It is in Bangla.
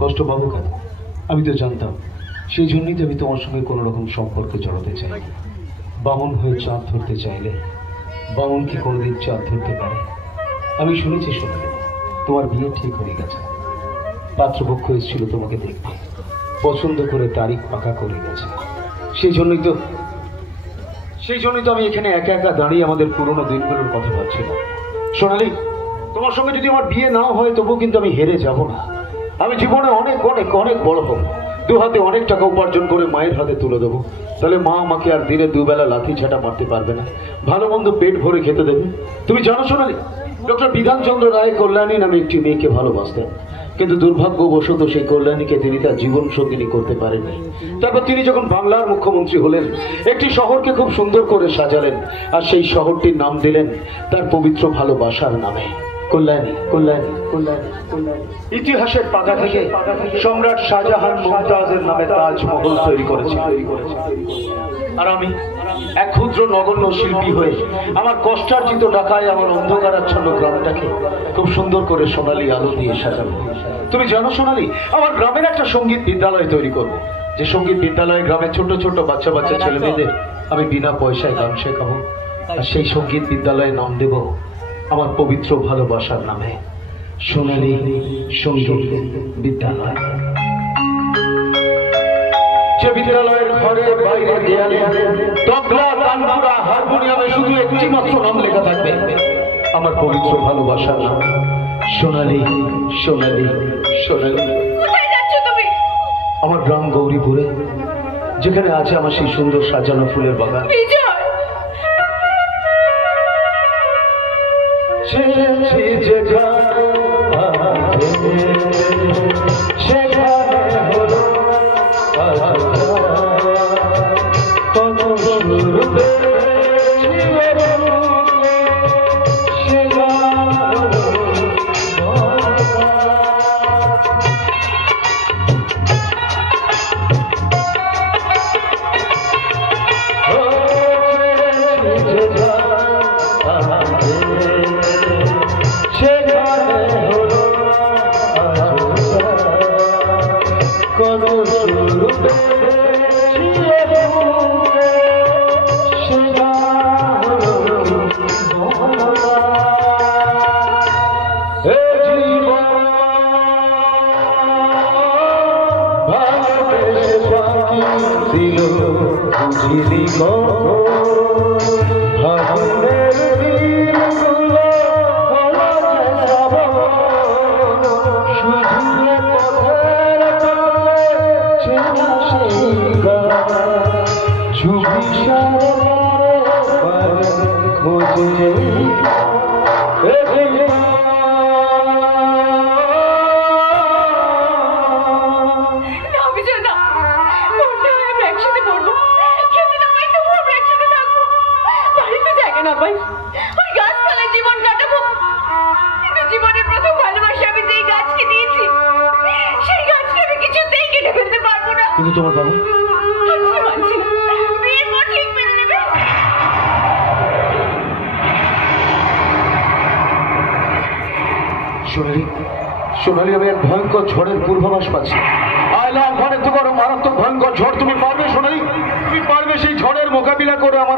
কষ্ট পাবো কেন? আমি তো জানতাম, সেই জন্যই তো আমি তোমার সঙ্গে কোনো রকম সম্পর্কে জড়াতে চাই। বামন হয়ে চাঁদ ধরতে চাইলে বামন কি কোনোদিন চাঁদ ধরতে পারে? আমি শুনেছি তোমার বিয়ে ঠিক হয়ে গেছে, পাত্রপক্ষ এসেছিল তোমাকে দেখতে, পছন্দ করে তারিখ পাকা করে গেছে। সেই জন্যই তো আমি এখানে একা একা দাঁড়িয়ে আমাদের পুরনো দিনগুলোর কথা ভাবছিলাম। সোনালি, তোমার সঙ্গে যদি আমার বিয়ে নাও হয় তবুও কিন্তু আমি হেরে যাব না। আমি জীবনে অনেক অনেক অনেক বড় হব, দু হাতে অনেক টাকা উপার্জন করে মায়ের হাতে তুলে দেবো। তাহলে মা আমাকে আর দিনে দুবেলা লাথি ঝাঁটা মারতে পারবে না, ভালো মন্দ পেট ভরে খেতে দেবে। তুমি জানো সোনালি, ডক্টর বিধানচন্দ্র রায় কল্যাণী নামে একটি মেয়েকে ভালোবাসতেন, কিন্তু দুর্ভাগ্যবশত সেই কল্যাণীকে তিনি তার জীবন সঙ্গিনী করতে পারেননি। তারপর তিনি যখন বাংলার মুখ্যমন্ত্রী হলেন, একটি শহরকে খুব সুন্দর করে সাজালেন, আর সেই শহরটির নাম দিলেন তার পবিত্র ভালোবাসার নামে, কল্যাণী। কল্যাণী কল্যাণী কল্যাণী। ইতিহাসের পাতা থেকে সম্রাট শাহজাহান মুমতাজের নামে তাজমহল তৈরি করেছে। আর আমি এক ক্ষুদ্র নগণ্য শিল্পী হয়ে আমার কষ্টার্জিত টাকায় আমার অন্ধকারাচ্ছন্ন গ্রামটাকে খুব সুন্দর করে সোনালী আলো দিয়ে সাজাবো। তুমি জানো সোনালী, আমার গ্রামের একটা সঙ্গীত বিদ্যালয় তৈরি করব, যে সঙ্গীত বিদ্যালয়ে গ্রামের ছোট ছোট বাচ্চা বাচ্চা ছেলে মেয়েদের আমি বিনা পয়সায় গান শেখাবো। আর সেই সঙ্গীত বিদ্যালয়ে নাম দেব আমার পবিত্র ভালোবাসার নামে, সোনালী সঙ্গীত বিদ্যালয়। যে বিদ্যালয়ের ঘরে বাইরে দেয়ালে তবলা, তানপুরা, হারমোনিয়ামে শুধু একটি মাত্র নাম লেখা থাকবে, আমার পবিত্র ভালোবাসার নাম, সোনালী সোনালী সোনালী। আমার গ্রাম গৌরীপুরে, যেখানে আছে আমার সেই সুন্দর সাজানো ফুলের বাগান। কিন্তু তোমার বাবা সোনালী, আমি এক ভয়ঙ্কর ঝড়ের পূর্বাভাস পাচ্ছি। ঘরে তো বড় মারাত্মক ভয়ঙ্কর ঝড়। তুমি পারবে সোনালী? তুমি পারবে সেই ঝড়ের মোকাবিলা করে আমার